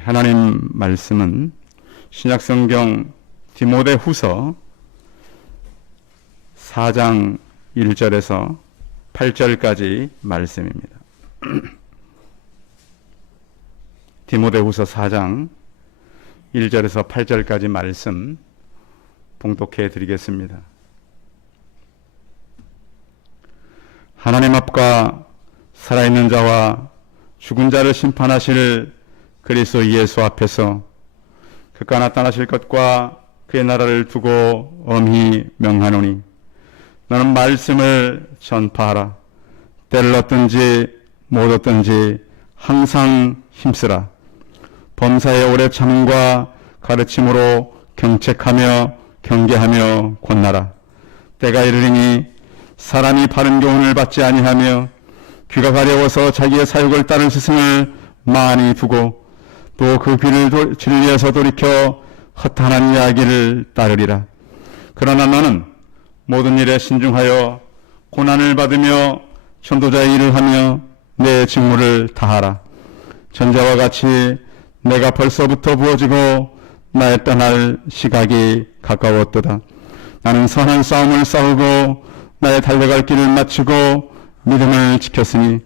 하나님 말씀은 신약성경 디모데후서 4장 1절에서 8절까지 말씀입니다. 디모데후서 4장 1절에서 8절까지 말씀 봉독해 드리겠습니다. 하나님 앞과 살아있는 자와 죽은 자를 심판하실 그리스도 예수 앞에서 그가 나타나실 것과 그의 나라를 두고 엄히 명하노니 너는 말씀을 전파하라. 때를 얻든지 못 얻든지 항상 힘쓰라. 범사에 오래 참음과 가르침으로 경책하며 경계하며 권나라. 때가 이르리니 사람이 바른 교훈을 받지 아니하며 귀가 가려워서 자기의 사욕을 따른 스승을 많이 두고 또 그 귀를 진리에서 돌이켜 허탄한 이야기를 따르리라. 그러나 너는 모든 일에 신중하여 고난을 받으며 전도자의 일을 하며 내 직무를 다하라. 전자와 같이 내가 벌써부터 부어지고 나의 떠날 시각이 가까웠도다. 나는 선한 싸움을 싸우고 나의 달려갈 길을 마치고 믿음을 지켰으니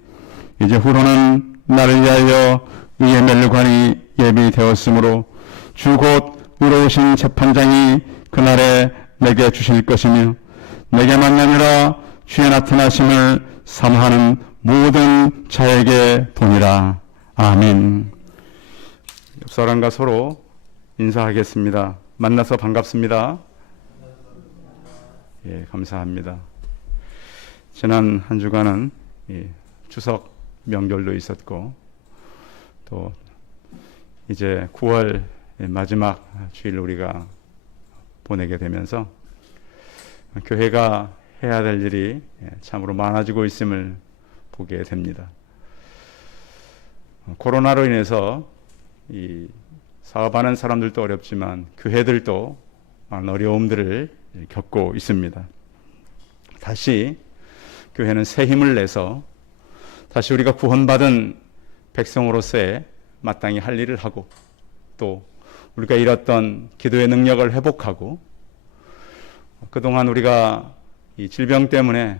이제 후로는 나를 위하여 의의 멸관이 예비되었으므로 주 곧 의로우신 재판장이 그날에 내게 주실 것이며 내게 만나느라 주의 나타나심을 사모하는 모든 자에게 보니라. 아멘. 옆 사람과 서로 인사하겠습니다. 만나서 반갑습니다. 예, 감사합니다. 지난 한 주간은 추석 명절도 있었고 또 이제 9월 마지막 주일 우리가 보내게 되면서 교회가 해야 될 일이 참으로 많아지고 있음을 보게 됩니다. 코로나로 인해서 이 사업하는 사람들도 어렵지만 교회들도 많은 어려움들을 겪고 있습니다. 다시 교회는 새 힘을 내서 다시 우리가 구원받은 백성으로서의 마땅히 할 일을 하고 또 우리가 잃었던 기도의 능력을 회복하고 그동안 우리가 이 질병 때문에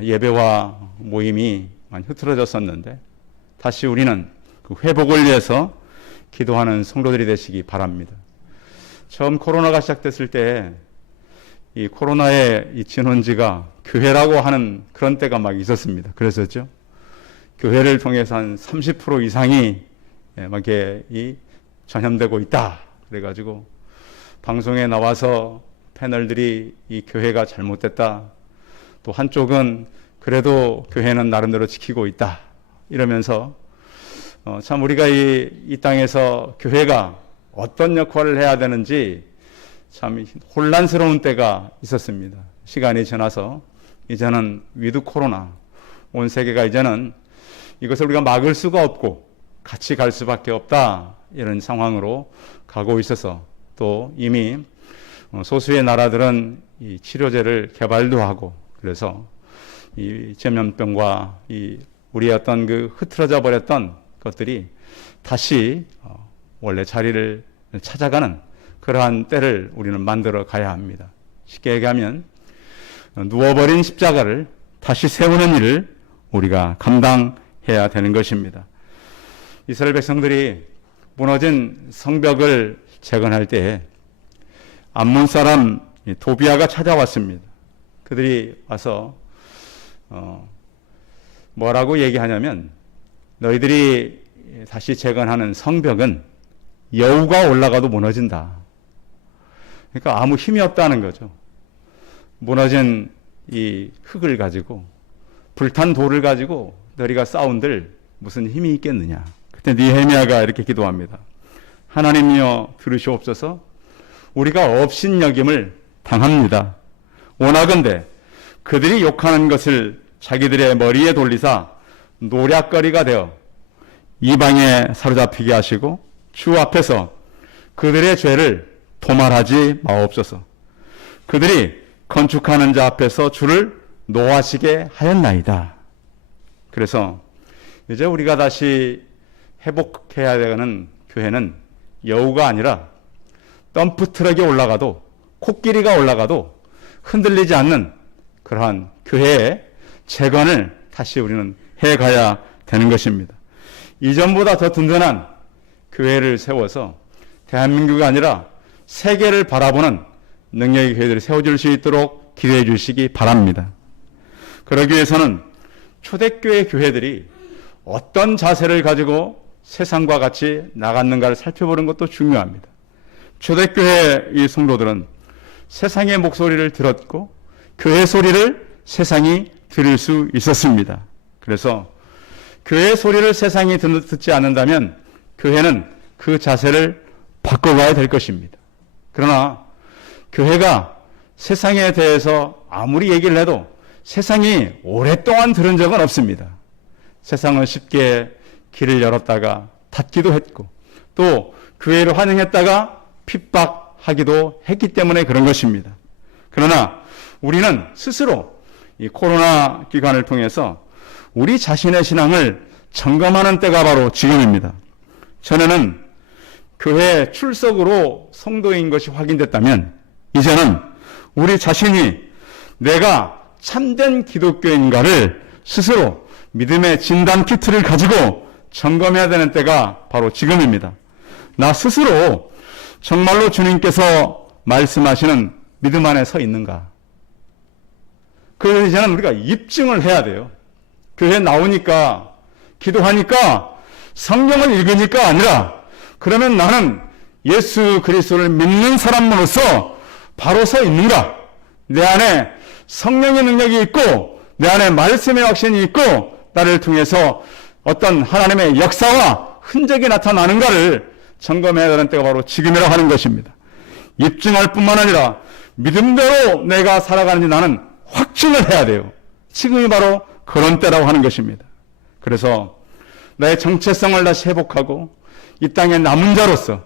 예배와 모임이 많이 흐트러졌었는데 다시 우리는 그 회복을 위해서 기도하는 성도들이 되시기 바랍니다. 처음 코로나가 시작됐을 때 이 코로나의 이 진원지가 교회라고 하는 그런 때가 막 있었습니다. 그랬었죠. 교회를 통해서 한 30% 이상이 막 이렇게 전염되고 있다. 그래가지고 방송에 나와서 패널들이 이 교회가 잘못됐다. 또 한쪽은 그래도 교회는 나름대로 지키고 있다. 이러면서 참 우리가 이 땅에서 교회가 어떤 역할을 해야 되는지 참 혼란스러운 때가 있었습니다. 시간이 지나서 이제는 위드 코로나 온 세계가 이제는 이것을 우리가 막을 수가 없고 같이 갈 수밖에 없다 이런 상황으로 가고 있어서 또 이미 소수의 나라들은 이 치료제를 개발도 하고 그래서 이 전염병과 이 우리의 어떤 그 흐트러져 버렸던 것들이 다시 원래 자리를 찾아가는 그러한 때를 우리는 만들어 가야 합니다. 쉽게 얘기하면 누워버린 십자가를 다시 세우는 일을 우리가 감당해야 되는 것입니다. 이스라엘 백성들이 무너진 성벽을 재건할 때에 암몬 사람 도비아가 찾아왔습니다. 그들이 와서 뭐라고 얘기하냐면 너희들이 다시 재건하는 성벽은 여우가 올라가도 무너진다. 그러니까 아무 힘이 없다는 거죠. 무너진 이 흙을 가지고 불탄 돌을 가지고 너희가 싸운들 무슨 힘이 있겠느냐. 그때 느헤미야가 이렇게 기도합니다. 하나님이여 들으시옵소서. 우리가 업신여김을 당합니다. 원하건대 그들이 욕하는 것을 자기들의 머리에 돌리사 노략거리가 되어 이방에 사로잡히게 하시고 주 앞에서 그들의 죄를 도말하지 마옵소서. 그들이 건축하는 자 앞에서 주를 노하시게 하였나이다. 그래서 이제 우리가 다시 회복해야 되는 교회는 여우가 아니라 덤프트럭에 올라가도 코끼리가 올라가도 흔들리지 않는 그러한 교회의 재건을 다시 우리는 해가야 되는 것입니다. 이전보다 더 든든한 교회를 세워서 대한민국이 아니라 세계를 바라보는 능력의 교회들이 세워질 수 있도록 기도해 주시기 바랍니다. 그러기 위해서는 초대교회 교회들이 어떤 자세를 가지고 세상과 같이 나갔는가를 살펴보는 것도 중요합니다. 초대교회 이 성도들은 세상의 목소리를 들었고 교회 소리를 세상이 들을 수 있었습니다. 그래서 교회 소리를 세상이 듣지 않는다면 교회는 그 자세를 바꿔가야 될 것입니다. 그러나 교회가 세상에 대해서 아무리 얘기를 해도 세상이 오랫동안 들은 적은 없습니다. 세상은 쉽게 길을 열었다가 닫기도 했고 또 교회를 환영했다가 핍박하기도 했기 때문에 그런 것입니다. 그러나 우리는 스스로 이 코로나 기간을 통해서 우리 자신의 신앙을 점검하는 때가 바로 지금입니다. 전에는 교회 출석으로 성도인 것이 확인됐다면 이제는 우리 자신이 내가 참된 기독교인가를 스스로 믿음의 진단 키트를 가지고 점검해야 되는 때가 바로 지금입니다. 나 스스로 정말로 주님께서 말씀하시는 믿음 안에 서 있는가? 그래서 이제는 우리가 입증을 해야 돼요. 교회에 나오니까, 기도하니까, 성경을 읽으니까 아니라, 그러면 나는 예수 그리스도를 믿는 사람으로서 바로 서 있는가? 내 안에 성령의 능력이 있고, 내 안에 말씀의 확신이 있고, 나를 통해서 어떤 하나님의 역사와 흔적이 나타나는가를 점검해야 되는 때가 바로 지금이라고 하는 것입니다. 입증할 뿐만 아니라 믿음대로 내가 살아가는지 나는 확증을 해야 돼요. 지금이 바로 그런 때라고 하는 것입니다. 그래서 나의 정체성을 다시 회복하고 이 땅에 남은 자로서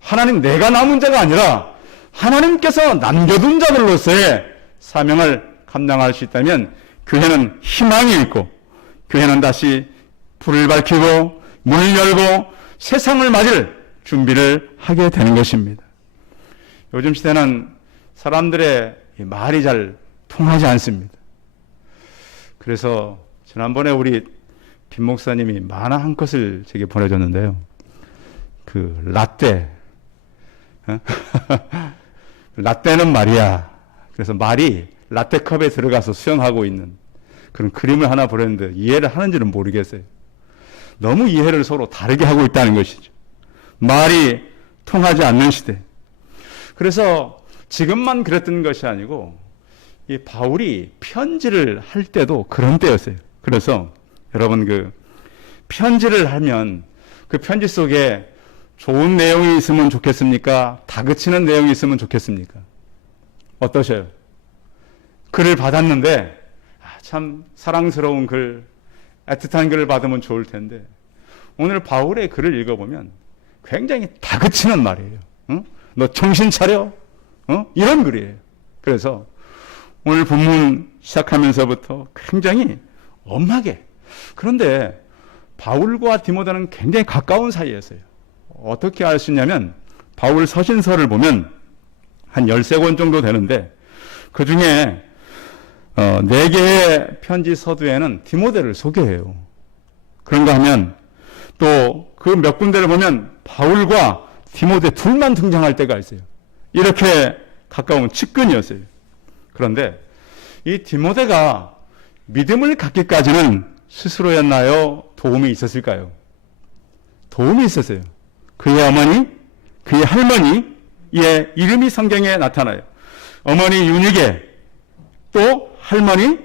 하나님 내가 남은 자가 아니라 하나님께서 남겨둔 자들로서의 사명을 감당할 수 있다면 교회는 희망이 있고 교회는 다시 불을 밝히고 문을 열고 세상을 맞을 준비를 하게 되는 것입니다. 요즘 시대는 사람들의 말이 잘 통하지 않습니다. 그래서 지난번에 우리 김 목사님이 만화 한 컷을 제게 보내줬는데요. 그 라떼 라떼는 말이야. 그래서 말이 라떼컵에 들어가서 수영하고 있는 그런 그림을 하나 보냈는데 이해를 하는지는 모르겠어요. 너무 이해를 서로 다르게 하고 있다는 것이죠. 말이 통하지 않는 시대. 그래서 지금만 그랬던 것이 아니고 이 바울이 편지를 할 때도 그런 때였어요. 그래서 여러분 그 편지를 하면 그 편지 속에 좋은 내용이 있으면 좋겠습니까? 다그치는 내용이 있으면 좋겠습니까? 어떠셔요? 글을 받았는데 참 사랑스러운 글, 애틋한 글을 받으면 좋을 텐데 오늘 바울의 글을 읽어보면 굉장히 다그치는 말이에요. 응? 너 정신 차려? 이런 글이에요. 그래서 오늘 본문 시작하면서부터 굉장히 엄하게. 그런데 바울과 디모데는 굉장히 가까운 사이였어요. 어떻게 알 수 있냐면 바울 서신서를 보면 한 13권 정도 되는데 그 중에 4개의 편지 서두에는 디모데를 소개해요. 그런가 하면 또 그 몇 군데를 보면 바울과 디모데 둘만 등장할 때가 있어요. 이렇게 가까운 측근이었어요. 그런데 이 디모데가 믿음을 갖기까지는 스스로였나요? 도움이 있었을까요? 도움이 있었어요. 그의 어머니, 그의 할머니의 이름이 성경에 나타나요. 어머니 유니게 또 할머니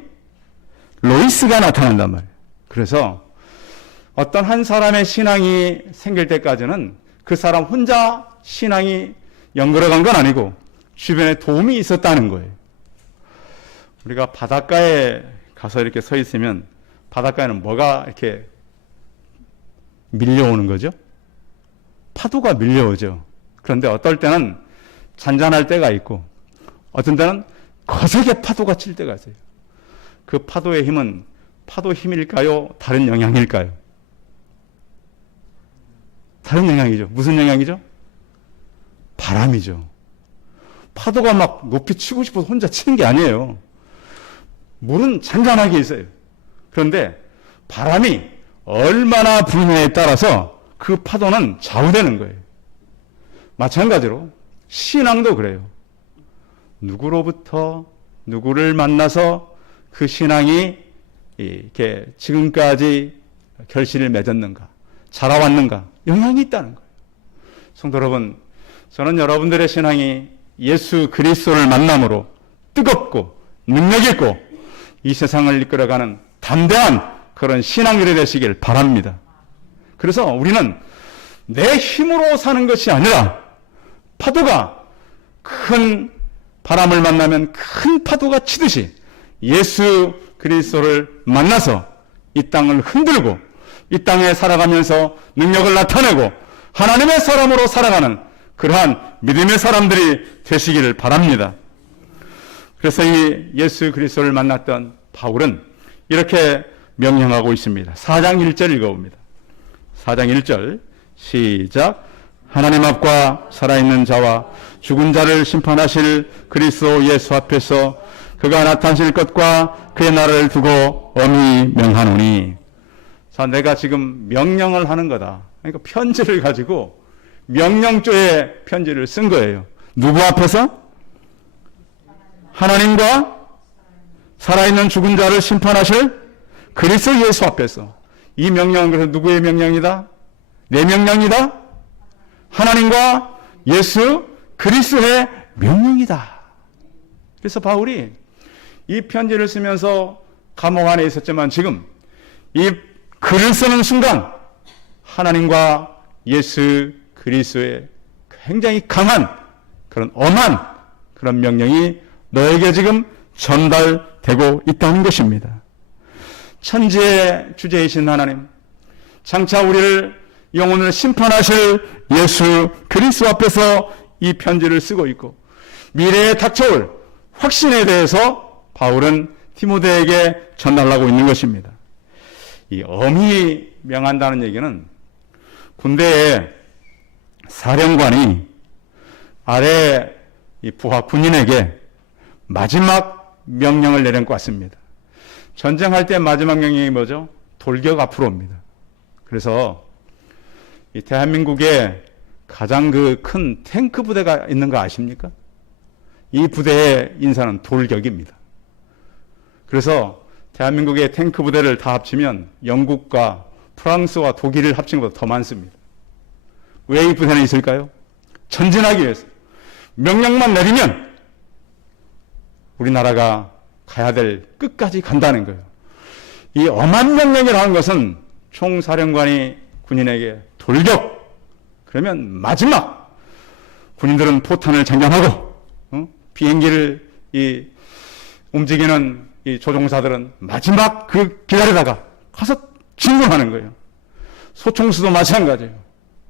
로이스가 나타난단 말이에요. 그래서 어떤 한 사람의 신앙이 생길 때까지는 그 사람 혼자 신앙이 연결어간 건 아니고 주변에 도움이 있었다는 거예요. 우리가 바닷가에 가서 이렇게 서 있으면 바닷가에는 뭐가 이렇게 밀려오는 거죠? 파도가 밀려오죠. 그런데 어떨 때는 잔잔할 때가 있고 어떤 때는 거세게 파도가 칠 때가 있어요. 그 파도의 힘은 파도 힘일까요? 다른 영향일까요? 다른 영향이죠. 무슨 영향이죠? 바람이죠. 파도가 막 높이 치고 싶어서 혼자 치는 게 아니에요. 물은 잔잔하게 있어요. 그런데 바람이 얼마나 부느냐에 따라서 그 파도는 좌우되는 거예요. 마찬가지로 신앙도 그래요. 누구로부터 누구를 만나서 그 신앙이 이렇게 지금까지 결실을 맺었는가, 자라왔는가, 영향이 있다는 거예요. 성도 여러분, 저는 여러분들의 신앙이 예수 그리스도를 만남으로 뜨겁고 능력 있고 이 세상을 이끌어가는 담대한 그런 신앙인이 되시길 바랍니다. 그래서 우리는 내 힘으로 사는 것이 아니라 파도가 큰 바람을 만나면 큰 파도가 치듯이 예수 그리스도를 만나서 이 땅을 흔들고 이 땅에 살아가면서 능력을 나타내고 하나님의 사람으로 살아가는 그러한 믿음의 사람들이 되시기를 바랍니다. 그래서 이 예수 그리스도를 만났던 바울은 이렇게 명령하고 있습니다. 4장 1절 읽어봅니다. 4장 1절 시작. 하나님 앞과 살아있는 자와 죽은 자를 심판하실 그리스도 예수 앞에서 그가 나타나실 것과 그의 날을 두고 엄히 명하노니. 자, 내가 지금 명령을 하는 거다. 그러니까 편지를 가지고 명령조의 편지를 쓴 거예요. 누구 앞에서? 하나님과 살아있는 죽은 자를 심판하실 그리스도 예수 앞에서. 이 명령은 그래서 누구의 명령이다? 내 명령이다? 하나님과 예수 그리스도의 명령이다. 그래서 바울이 이 편지를 쓰면서 감옥 안에 있었지만 지금 이 글을 쓰는 순간 하나님과 예수 그리스도의 굉장히 강한 그런 엄한 그런 명령이 너에게 지금 전달되고 있다는 것입니다. 천지의 주제이신 하나님, 장차 우리를 영혼을 심판하실 예수 그리스도 앞에서 이 편지를 쓰고 있고 미래에 닥쳐올 확신에 대해서 바울은 디모데에게 전달하고 있는 것입니다. 이 엄히 명한다는 얘기는 군대에 사령관이 아래 이 부하 군인에게 마지막 명령을 내린 것 같습니다. 전쟁할 때 마지막 명령이 뭐죠? 돌격 앞으로입니다. 그래서 이 대한민국에 가장 그 큰 탱크 부대가 있는 거 아십니까? 이 부대의 인사는 돌격입니다. 그래서 대한민국의 탱크 부대를 다 합치면 영국과 프랑스와 독일을 합친 것보다 더 많습니다. 왜 이 부대는 있을까요? 전진하기 위해서. 명령만 내리면 우리나라가 가야 될 끝까지 간다는 거예요. 이 엄한 명령이라는 것은 총사령관이 군인에게 돌격! 그러면 마지막 군인들은 포탄을 장전하고 비행기를 움직이는 이 조종사들은 마지막 그 기다리다가 가서 진군하는 거예요. 소총수도 마찬가지예요.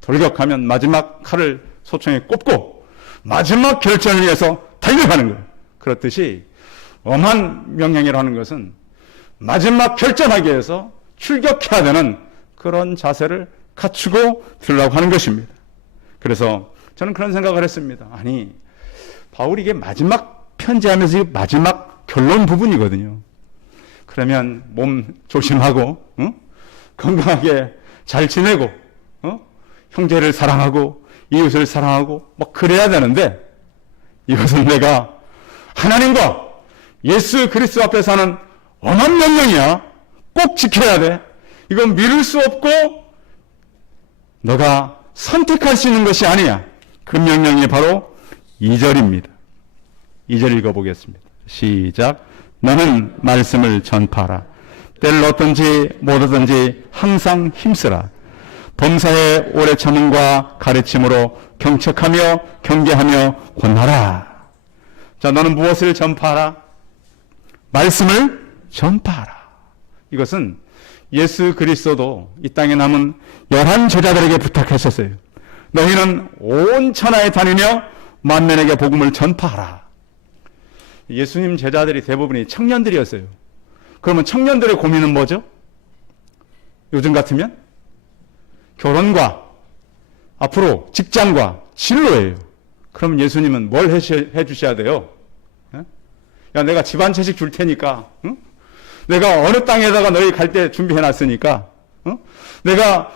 돌격하면 마지막 칼을 소총에 꼽고 마지막 결전을 위해서 달려가는 거예요. 그렇듯이 엄한 명령이라는 것은 마지막 결전하기 위해서 출격해야 되는 그런 자세를 갖추고 들으려고 하는 것입니다. 그래서 저는 그런 생각을 했습니다. 아니, 바울이 이게 마지막 편지하면서 이게 마지막 결론 부분이거든요. 그러면 몸 조심하고 건강하게 잘 지내고 형제를 사랑하고 이웃을 사랑하고 막 그래야 되는데 이것은 내가 하나님과 예수 그리스도 앞에서 하는 엄한 명령이야. 꼭 지켜야 돼. 이건 미룰 수 없고 너가 선택할 수 있는 것이 아니야. 그 명령이 바로 2절입니다. 2절 읽어보겠습니다. 시작. 너는 말씀을 전파하라. 때를 얻든지 못 얻든지 항상 힘쓰라. 범사에 오래 참음과 가르침으로 경책하며 경계하며 권하라. 자, 너는 무엇을 전파하라? 말씀을 전파하라. 이것은 예수 그리스도도 이 땅에 남은 11 제자들에게 부탁하셨어요. 너희는 온 천하에 다니며 만민에게 복음을 전파하라. 예수님 제자들이 대부분이 청년들이었어요. 그러면 청년들의 고민은 뭐죠? 요즘 같으면 결혼과 앞으로 직장과 진로예요. 그럼 예수님은 뭘 해주셔야 돼요? 야, 내가 집안 채식 줄 테니까, 응? 내가 어느 땅에다가 너희 갈 때 준비해놨으니까, 응? 내가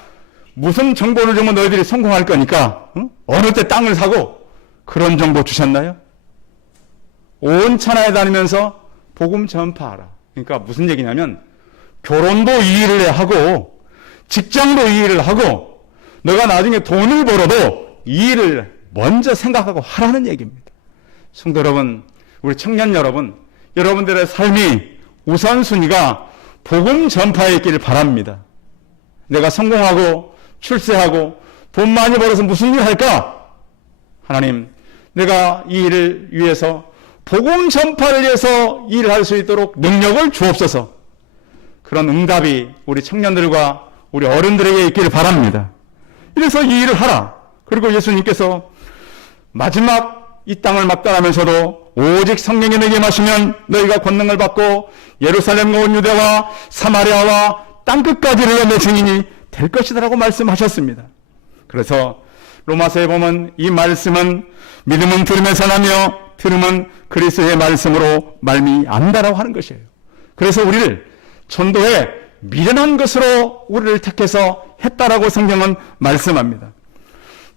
무슨 정보를 주면 너희들이 성공할 거니까, 응? 어느 때 땅을 사고, 그런 정보 주셨나요? 온 천하에 다니면서 복음 전파하라. 그러니까 무슨 얘기냐면, 결혼도 이 일을 하고, 직장도 이 일을 하고, 너가 나중에 돈을 벌어도 이 일을 먼저 생각하고 하라는 얘기입니다. 성도 여러분, 우리 청년 여러분, 여러분들의 삶이 우선순위가 복음 전파에 있기를 바랍니다. 내가 성공하고 출세하고 돈 많이 벌어서 무슨 일 할까? 하나님, 내가 이 일을 위해서 복음 전파를 위해서 일을 할 수 있도록 능력을 주옵소서. 그런 응답이 우리 청년들과 우리 어른들에게 있기를 바랍니다. 이래서 이 일을 하라. 그리고 예수님께서 마지막 이 땅을 막달하면서도 오직 성령이 내게 임하시면 너희가 권능을 받고 예루살렘과 온 유대와 사마리아와 땅끝까지 이르러 내 증인이 될 것이다라고 말씀하셨습니다. 그래서 로마서에 보면 이 말씀은 믿음은 들음에서 나며 들음은 그리스도의 말씀으로 말미암다라고 하는 것이에요. 그래서 우리를 전도에 미련한 것으로 우리를 택해서 했다라고 성경은 말씀합니다.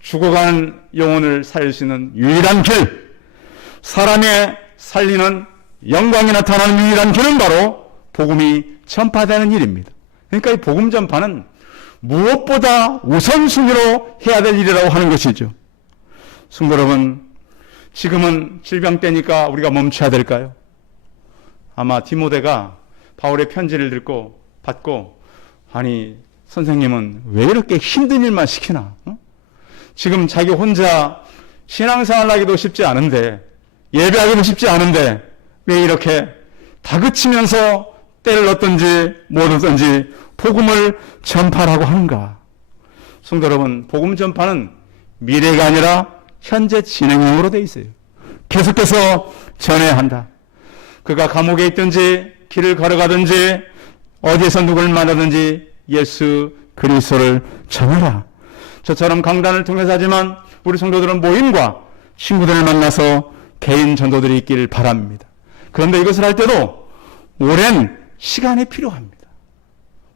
죽어가는 영혼을 살릴 수 있는 유일한 길, 사람의 살리는 영광이 나타나는 유일한 길은 바로 복음이 전파되는 일입니다. 그러니까 이 복음 전파는 무엇보다 우선순위로 해야 될 일이라고 하는 것이죠. 성도 여러분, 지금은 질병 때니까 우리가 멈춰야 될까요? 아마 디모데가 바울의 편지를 받고 아니 선생님은 왜 이렇게 힘든 일만 시키나? 지금 자기 혼자 신앙생활 하기도 쉽지 않은데, 예배하기도 쉽지 않은데 왜 이렇게 다그치면서 때를 얻든지 못 얻든지 복음을 전파라고 하는가? 성도 여러분, 복음 전파는 미래가 아니라 현재 진행형으로 되어 있어요. 계속해서 전해야 한다. 그가 감옥에 있든지 길을 걸어가든지 어디에서 누굴 만나든지 예수 그리스도를 전하라. 저처럼 강단을 통해서 하지만 우리 성도들은 모임과 친구들을 만나서 개인 전도들이 있기를 바랍니다. 그런데 이것을 할 때도 오랜 시간이 필요합니다.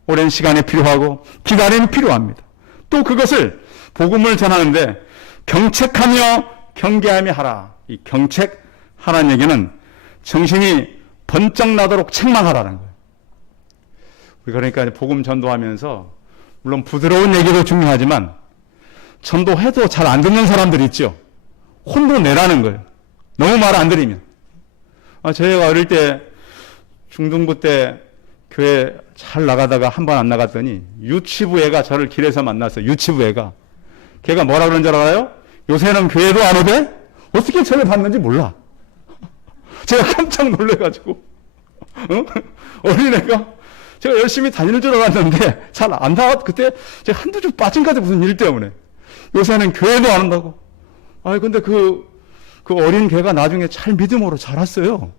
오랜 시간이 필요하고 기다림이 필요합니다. 또 그것을 복음을 전하는데 경책하며 경계하며 하라. 이 경책하라는 얘기는 정신이 번쩍 나도록 책망하라는 거예요. 우리가 그러니까 복음 전도하면서 물론 부드러운 얘기도 중요하지만 전도해도 잘 안 듣는 사람들이 있죠. 혼도 내라는 거예요. 너무 말 안 들으면. 저희가 어릴 때 중등부 때 교회 잘 나가다가 한 번 안 나갔더니 유치부 애가 저를 길에서 만났어요. 유치부 애가. 걔가 뭐라 그러는 줄 알아요? 요새는 교회도 안 오대? 어떻게 저를 봤는지 몰라. 제가 깜짝 놀래가지고 어린애가 제가 열심히 다니는 줄 알았는데 잘 안 나왔. 그때 제가 한두 주 빠진 것 같아. 무슨 일 때문에. 요새는 교회도 안 온다고. 근데 그 어린 개가 나중에 잘 믿음으로 자랐어요.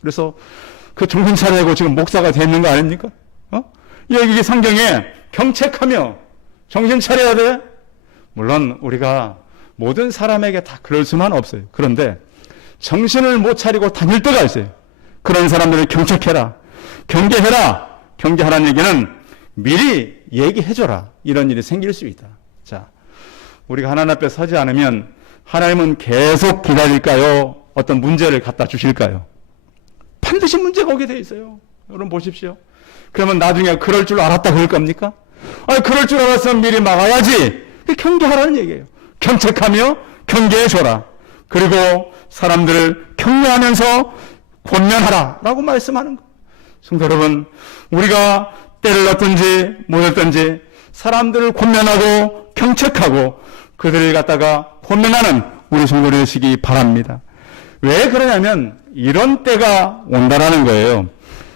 그래서 그 정신 차리고 지금 목사가 되는 거 아닙니까? 여기 성경에 경책하며 정신 차려야 돼. 물론 우리가 모든 사람에게 다 그럴 수만 없어요. 그런데 정신을 못 차리고 다닐 때가 있어요. 그런 사람들을 경책해라. 경계해라. 경계하라는 얘기는 미리 얘기해줘라. 이런 일이 생길 수 있다. 자, 우리가 하나님 앞에 서지 않으면 하나님은 계속 기다릴까요? 어떤 문제를 갖다 주실까요? 반드시 문제가 오게 돼 있어요. 여러분 보십시오. 그러면 나중에 그럴 줄 알았다 그럴 겁니까? 그럴 줄 알았으면 미리 막아야지. 경계하라는 얘기예요. 경책하며 경계해줘라. 그리고 사람들을 격려하면서 권면하라 라고 말씀하는 거예요. 성도 여러분, 우리가 때를 얻든지 못 얻든지 사람들을 권면하고 경책하고 그들을 갖다가 권면하는 우리 성도들 되시기 바랍니다. 왜 그러냐면 이런 때가 온다라는 거예요.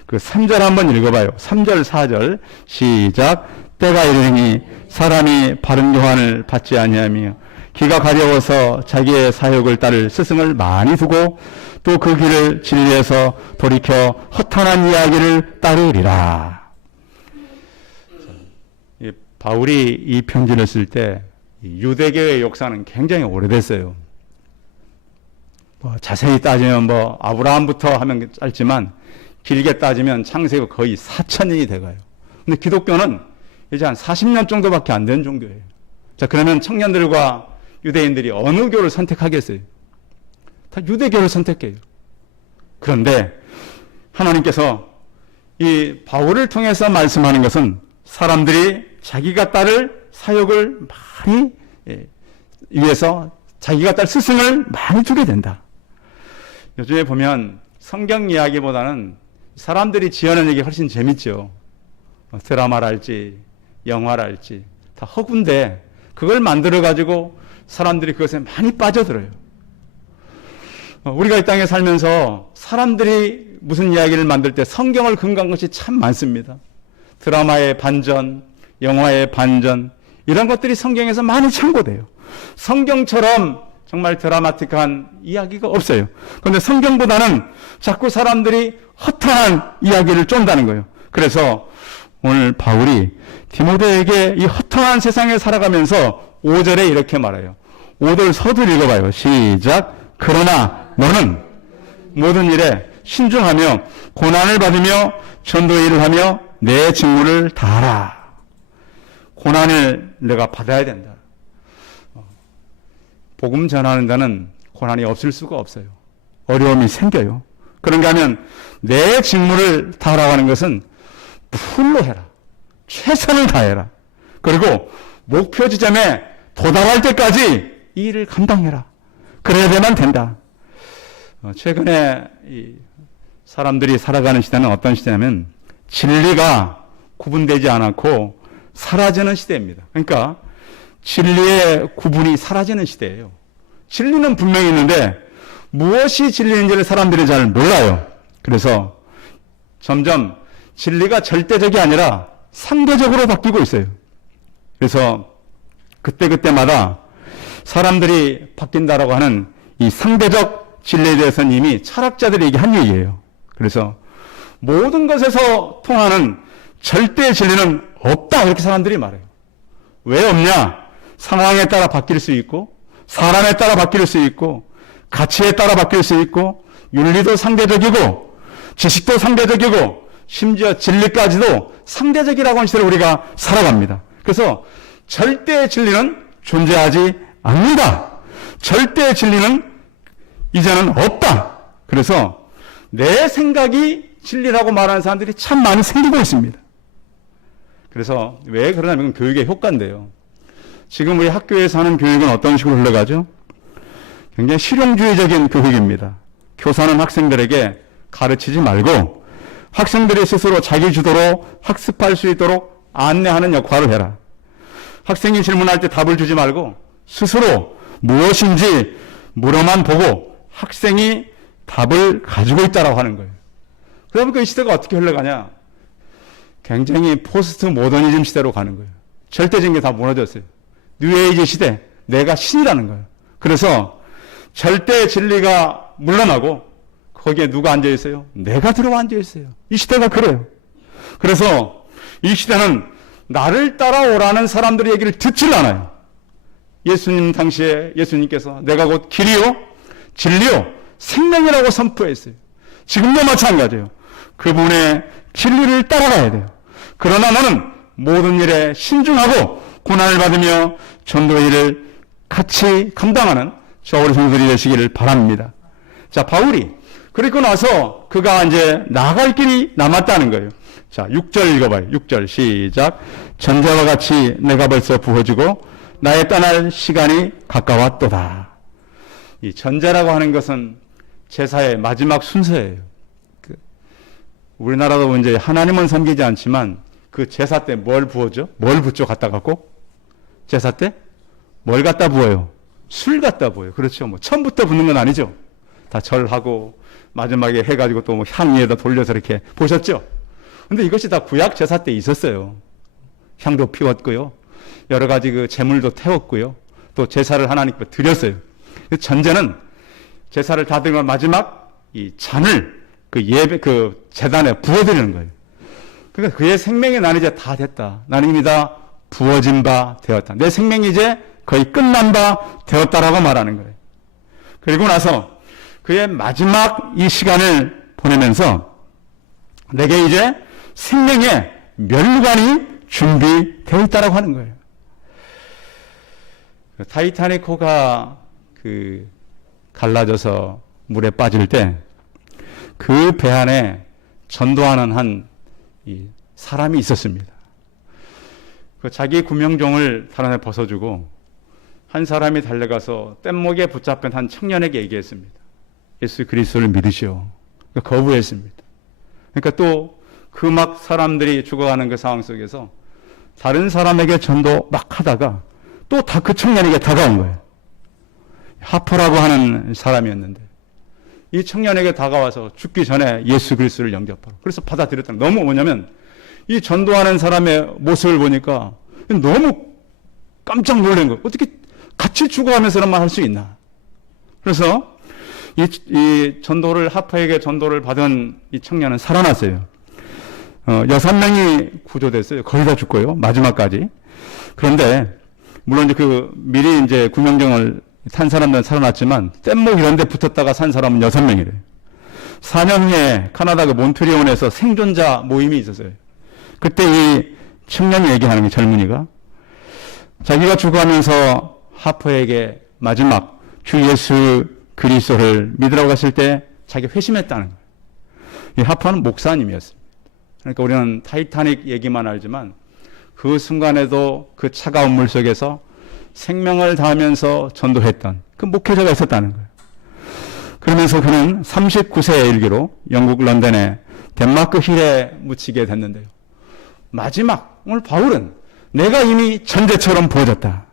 그 3절 한번 읽어봐요. 3절 4절 시작. 때가 이르니 사람이 바른 교환을 받지 아니하며 기가 가려워서 자기의 사욕을 따를 스승을 많이 두고 또 그 길을 진리에서 돌이켜 허탄한 이야기를 따르리라. 바울이 이 편지를 쓸 때 이 유대교의 역사는 굉장히 오래됐어요. 자세히 따지면 아브라함부터 하면 짧지만 길게 따지면 창세가 거의 4,000년이 돼가요. 근데 기독교는 이제 한 40년 정도밖에 안 된 종교예요. 자, 그러면 청년들과 유대인들이 어느 교를 선택하겠어요? 다 유대교를 선택해요. 그런데 하나님께서 이 바울을 통해서 말씀하는 것은 사람들이 자기가 따를 사역을 많이 위해서 자기가 딸 스승을 많이 두게 된다. 요즘에 보면 성경 이야기보다는 사람들이 지어낸 얘기 훨씬 재밌죠. 드라마랄지 영화랄지 다 허구인데 그걸 만들어가지고 사람들이 그것에 많이 빠져들어요. 우리가 이 땅에 살면서 사람들이 무슨 이야기를 만들 때 성경을 근거한 것이 참 많습니다. 드라마의 반전, 영화의 반전, 이런 것들이 성경에서 많이 참고돼요. 성경처럼 정말 드라마틱한 이야기가 없어요. 그런데 성경보다는 자꾸 사람들이 허탄한 이야기를 쫀다는 거예요. 그래서 오늘 바울이 디모데에게 이 허탄한 세상에 살아가면서 5절에 이렇게 말해요. 5절 서두를 읽어봐요. 시작. 그러나 너는 모든 일에 신중하며 고난을 받으며 전도의 일을 하며 내 직무를 다하라. 고난을 내가 받아야 된다. 복음 전하는 데는 고난이 없을 수가 없어요. 어려움이 생겨요. 그런가 하면 내 직무를 다하라고 하는 것은 풀로 해라. 최선을 다해라. 그리고 목표 지점에 도달할 때까지 이 일을 감당해라. 그래야만 된다. 최근에 이 사람들이 살아가는 시대는 어떤 시대냐면 진리가 구분되지 않고 사라지는 시대입니다. 그러니까 진리의 구분이 사라지는 시대예요. 진리는 분명히 있는데 무엇이 진리인지를 사람들이 잘 몰라요. 그래서 점점 진리가 절대적이 아니라 상대적으로 바뀌고 있어요. 그래서 그때그때마다 사람들이 바뀐다라고 하는 이 상대적 진리에 대해서는 이미 철학자들이 얘기한 얘기예요. 그래서 모든 것에서 통하는 절대 진리는 없다 이렇게 사람들이 말해요. 왜 없냐? 상황에 따라 바뀔 수 있고 사람에 따라 바뀔 수 있고 가치에 따라 바뀔 수 있고 윤리도 상대적이고 지식도 상대적이고 심지어 진리까지도 상대적이라고 하는 시대를 우리가 살아갑니다. 그래서 절대의 진리는 존재하지 않는다. 절대의 진리는 이제는 없다. 그래서 내 생각이 진리라고 말하는 사람들이 참 많이 생기고 있습니다. 그래서 왜 그러냐면 교육의 효과인데요. 지금 우리 학교에서 하는 교육은 어떤 식으로 흘러가죠? 굉장히 실용주의적인 교육입니다. 교사는 학생들에게 가르치지 말고 학생들이 스스로 자기 주도로 학습할 수 있도록 안내하는 역할을 해라. 학생이 질문할 때 답을 주지 말고 스스로 무엇인지 물어만 보고 학생이 답을 가지고 있다라고 하는 거예요. 그러면 그 시대가 어떻게 흘러가냐? 굉장히 포스트 모더니즘 시대로 가는 거예요. 절대적인 게 다 무너졌어요. 뉴에이지 시대, 내가 신이라는 거예요. 그래서 절대 진리가 물러나고 거기에 누가 앉아 있어요? 내가 들어와 앉아 있어요. 이 시대가 그래요. 그래서 이 시대는 나를 따라오라는 사람들의 얘기를 듣질 않아요. 예수님 당시에 예수님께서 내가 곧 길이요, 진리요, 생명이라고 선포했어요. 지금도 마찬가지예요. 그분의 진리를 따라가야 돼요. 그러나 너는 모든 일에 신중하고 고난을 받으며 전도의 일을 같이 감당하는 저 우리 성도들이 되시기를 바랍니다. 자, 바울이 그리고 나서 그가 이제 나갈 길이 남았다는 거예요. 자, 6절 읽어봐요. 6절 시작. 전자와 같이 내가 벌써 부어지고 나의 떠날 시간이 가까웠도다. 이 전자라고 하는 것은 제사의 마지막 순서예요. 우리나라도 이제 하나님은 섬기지 않지만 그 제사 때 뭘 부어줘? 뭘 붓죠? 갖다 갖고? 제사 때? 뭘 갖다 부어요? 술 갖다 부어요. 그렇죠. 뭐 처음부터 붓는 건 아니죠. 다 절하고 마지막에 해가지고 또 뭐 향 위에다 돌려서 이렇게 보셨죠? 근데 이것이 다 구약 제사 때 있었어요. 향도 피웠고요. 여러 가지 그 제물도 태웠고요. 또 제사를 하나님께 드렸어요. 전제는 제사를 다 드리고 마지막 이 잔을 그 예배, 그 제단에 부어드리는 거예요. 그러니까 그의 생명이 나는 이제 다 됐다. 나는 이미 다 부어진 바 되었다. 내 생명이 이제 거의 끝난 바 되었다라고 말하는 거예요. 그리고 나서 그의 마지막 이 시간을 보내면서 내게 이제 생명의 면류관이 준비되어 있다라고 하는 거예요. 타이타닉호가 갈라져서 물에 빠질 때 그 배 안에 전도하는 한 사람이 있었습니다. 자기 구명종을 다른 애 벗어주고 한 사람이 달려가서 뗏목에 붙잡힌 한 청년에게 얘기했습니다. 예수 그리스도를 믿으시오. 거부했습니다. 그러니까 또 그 막 사람들이 죽어가는 그 상황 속에서 다른 사람에게 전도 막 하다가 또 다 그 청년에게 다가온 거예요. 하퍼라고 하는 사람이었는데 이 청년에게 다가와서 죽기 전에 예수 그리스도를 영접하라. 그래서 받아들였다는 거예요. 너무 뭐냐면 이 전도하는 사람의 모습을 보니까 너무 깜짝 놀란 거예요. 어떻게 같이 죽어가면서만 할 수 있나. 그래서 이 전도를 하퍼에게 전도를 받은 이 청년은 살아났어요. 6명이 구조됐어요. 거의 다 죽고요. 마지막까지. 그런데 물론 이제 미리 이제 구명정을 탄 사람들은 살아났지만 뗏목 이런 데 붙었다가 산 사람은 6명이래요. 4년 후에 카나다 몬트리올에서 생존자 모임이 있었어요. 그때 이 청년이 얘기하는 게 젊은이가 자기가 죽어가면서 하퍼에게 마지막 주 예수 그리스도를 믿으라고 했을 때 자기가 회심했다는 거예요. 이 하퍼는 목사님이었습니다. 그러니까 우리는 타이타닉 얘기만 알지만 그 순간에도 그 차가운 물 속에서 생명을 다하면서 전도했던 그 목회자가 있었다는 거예요. 그러면서 그는 39세의 일기로 영국 런던의 덴마크 힐에 묻히게 됐는데요. 마지막 오늘 바울은 내가 이미 전제처럼 부어졌다.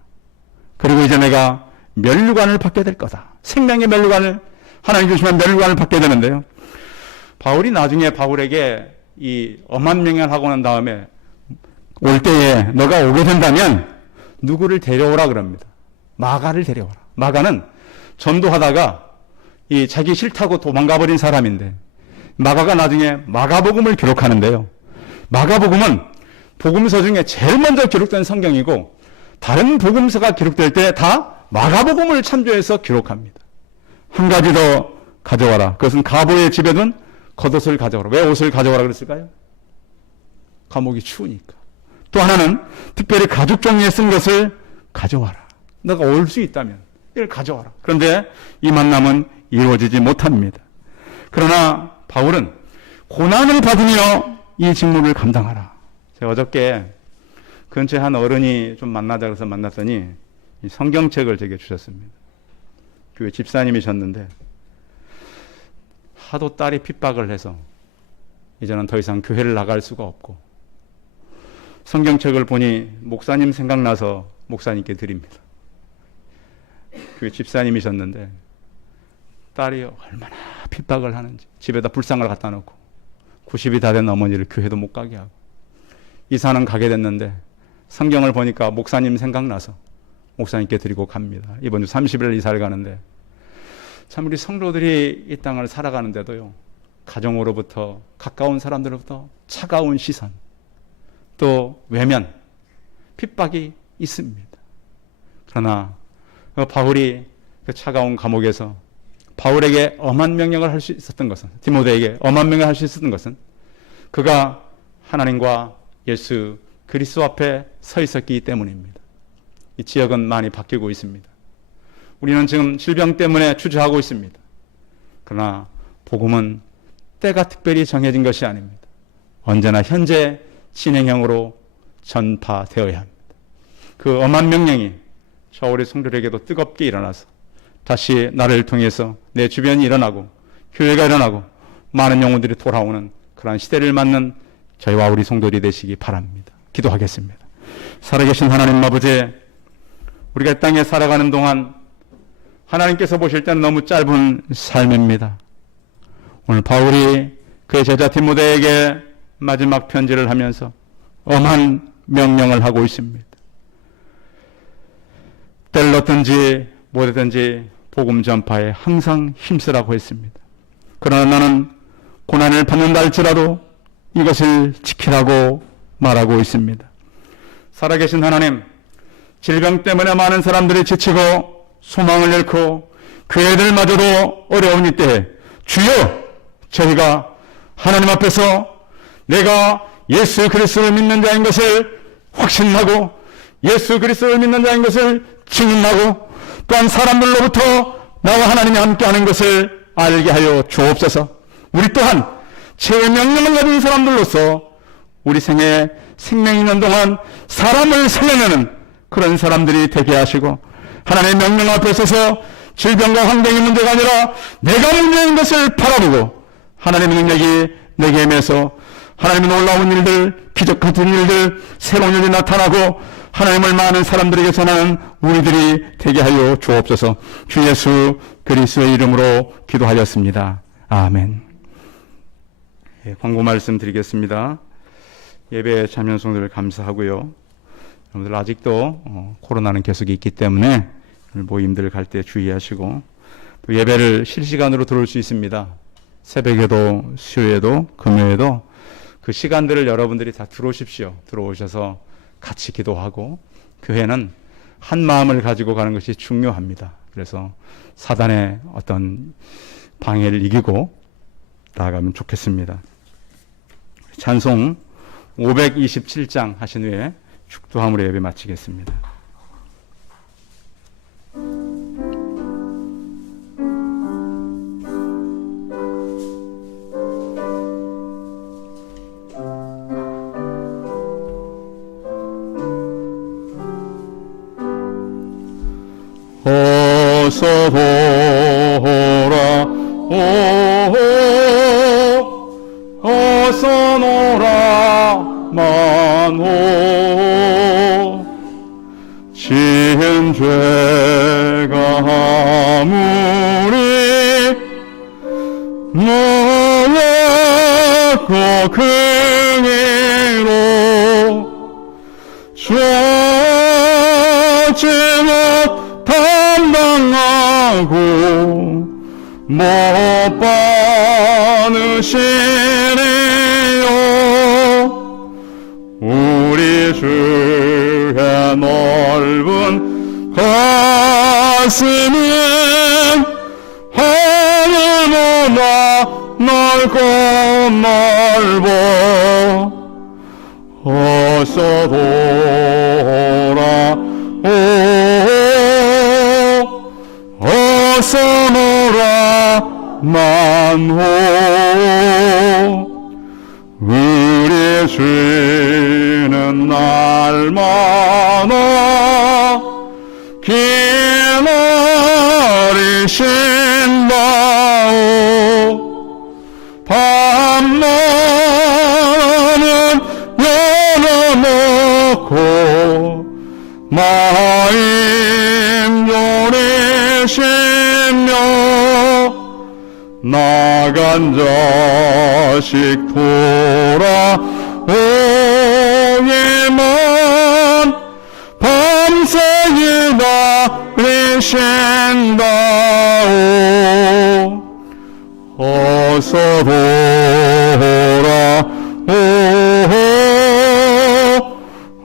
그리고 이제 내가 면류관을 받게 될 거다. 생명의 면류관을 하나님 주시면 면류관을 받게 되는데요. 바울이 나중에 바울에게 이 엄한 명령을 하고 난 다음에 올 때에 너가 오게 된다면 누구를 데려오라 그럽니다. 마가를 데려오라. 마가는 전도하다가 이 자기 싫다고 도망가버린 사람인데 마가가 나중에 마가복음을 기록하는데요. 마가복음은 복음서 중에 제일 먼저 기록된 성경이고 다른 복음서가 기록될 때 다 마가복음을 참조해서 기록합니다. 한 가지 더 가져와라. 그것은 가보의 집에 둔 겉옷을 가져와라. 왜 옷을 가져와라 그랬을까요? 감옥이 추우니까. 또 하나는 특별히 가죽 종이에 쓴 것을 가져와라. 너가 올 수 있다면 이걸 가져와라. 그런데 이 만남은 이루어지지 못합니다. 그러나 바울은 고난을 받으며 이 직무를 감당하라. 제가 어저께 근처에 한 어른이 좀 만나자 그래서 만났더니 이 성경책을 제게 주셨습니다. 교회 집사님이셨는데 하도 딸이 핍박을 해서 이제는 더 이상 교회를 나갈 수가 없고 성경책을 보니 목사님 생각나서 목사님께 드립니다. 교회 집사님이셨는데 딸이 얼마나 핍박을 하는지 집에다 불상을 갖다 놓고 90이 다 된 어머니를 교회도 못 가게 하고 이사는 가게 됐는데 성경을 보니까 목사님 생각나서 목사님께 드리고 갑니다. 이번 주 30일 이사를 가는데 참 우리 성도들이 이 땅을 살아가는데도요. 가정으로부터 가까운 사람들로부터 차가운 시선 또 외면 핍박이 있습니다. 그러나 바울이 그 차가운 감옥에서 바울에게 엄한 명령을 할 수 있었던 것은 디모데에게 엄한 명령을 할 수 있었던 것은 그가 하나님과 예수 그리스도 앞에 서 있었기 때문입니다. 이 지역은 많이 바뀌고 있습니다. 우리는 지금 질병 때문에 주저하고 있습니다. 그러나 복음은 때가 특별히 정해진 것이 아닙니다. 언제나 현재 진행형으로 전파되어야 합니다. 그 엄한 명령이 저 우리 성도들에게도 뜨겁게 일어나서 다시 나를 통해서 내 주변이 일어나고 교회가 일어나고 많은 영혼들이 돌아오는 그러한 시대를 맞는 저희와 우리 성도들이 되시기 바랍니다. 기도하겠습니다. 살아계신 하나님 아버지, 우리가 이 땅에 살아가는 동안 하나님께서 보실 때는 너무 짧은 삶입니다. 오늘 바울이 그의 제자 디모데에게 마지막 편지를 하면서 엄한 명령을 하고 있습니다. 때를 넣든지 못하든지 복음 전파에 항상 힘쓰라고 했습니다. 그러나 나는 고난을 받는다 할지라도 이것을 지키라고 말하고 있습니다. 살아계신 하나님, 질병 때문에 많은 사람들이 지치고 소망을 잃고 그 애들마저도 어려운 이때에 주여, 저희가 하나님 앞에서 내가 예수 그리스도를 믿는 자인 것을 확신하고 예수 그리스도를 믿는 자인 것을 증인하고 또한 사람들로부터 나와 하나님이 함께하는 것을 알게 하여 주옵소서. 우리 또한 죄의 명령을 가진 사람들로서 우리 생에 생명 있는 동안 사람을 살려내는 그런 사람들이 되게 하시고, 하나님의 명령 앞에 서서 질병과 환경의 문제가 아니라 내가 문제인 것을 바라보고 하나님의 능력이 내게 임해서 하나님의 놀라운 일들, 기적 같은 일들, 새로운 일이 나타나고 하나님을 많은 사람들에게 전하는 우리들이 되게 하여 주옵소서. 주 예수 그리스도의 이름으로 기도하였습니다. 아멘. 광고 말씀 드리겠습니다. 예배 참여 성도들 감사하고요. 여러분들 아직도 코로나는 계속 있기 때문에 모임들 갈 때 주의하시고, 또 예배를 실시간으로 들을 수 있습니다. 새벽에도 수요에도 금요에도 그 시간들을 여러분들이 다 들어오십시오. 들어오셔서 같이 기도하고 교회는 한 마음을 가지고 가는 것이 중요합니다. 그래서 사단의 어떤 방해를 이기고 나아가면 좋겠습니다. 찬송 527장 하신 후에 축도함으로 예배 마치겠습니다. 어서 보라 오 어서 노라 만호 지은 죄가 아무리 무겁고 긍휼로 주어지는 담당하고 못 받으시리요. 우리 주의 넓은 가슴은 하늘보다 넓고 넓어. 어서 돌아 어서 노라 만호 우리 주는 날마다 기다리신다오. 밤낮은 열어놓고 마임 졸이시며 나간 자식 돌아오기만 밤새 기다리신다오. 어서 돌아오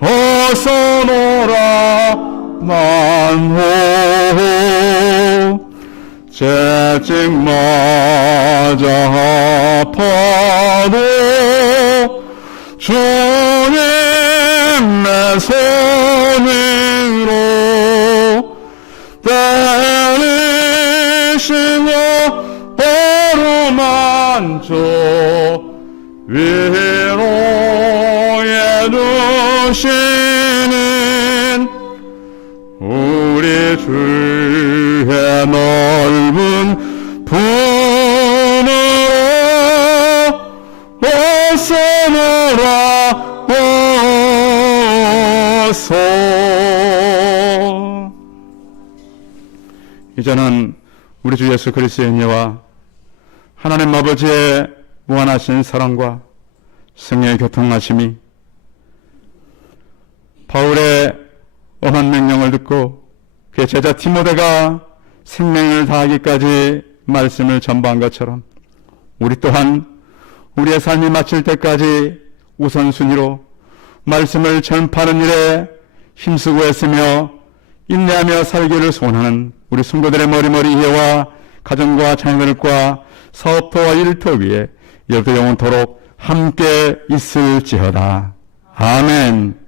어서 노라 만호 채찍 맞아 아파도 주님의 손으로 때리시며 어루만져 위로해 주시는 우리 주의 넓은 품으로 어서 놀아 어서. 이제는 우리 주 예수 그리스도의 은혜와 하나님 아버지의 무한하신 사랑과 성령의 교통하심이 바울의 엄한 명령을 듣고 그의 제자 디모데가 생명을 다하기까지 말씀을 전부한 것처럼 우리 또한 우리의 삶이 마칠 때까지 우선순위로 말씀을 전파하는 일에 힘쓰고 애쓰며 인내하며 살기를 소원하는 우리 성도들의 머리머리 이해와 가정과 자녀들과 사업터와 일터 위에 이제부터 영원토록 함께 있을지어다. 아멘.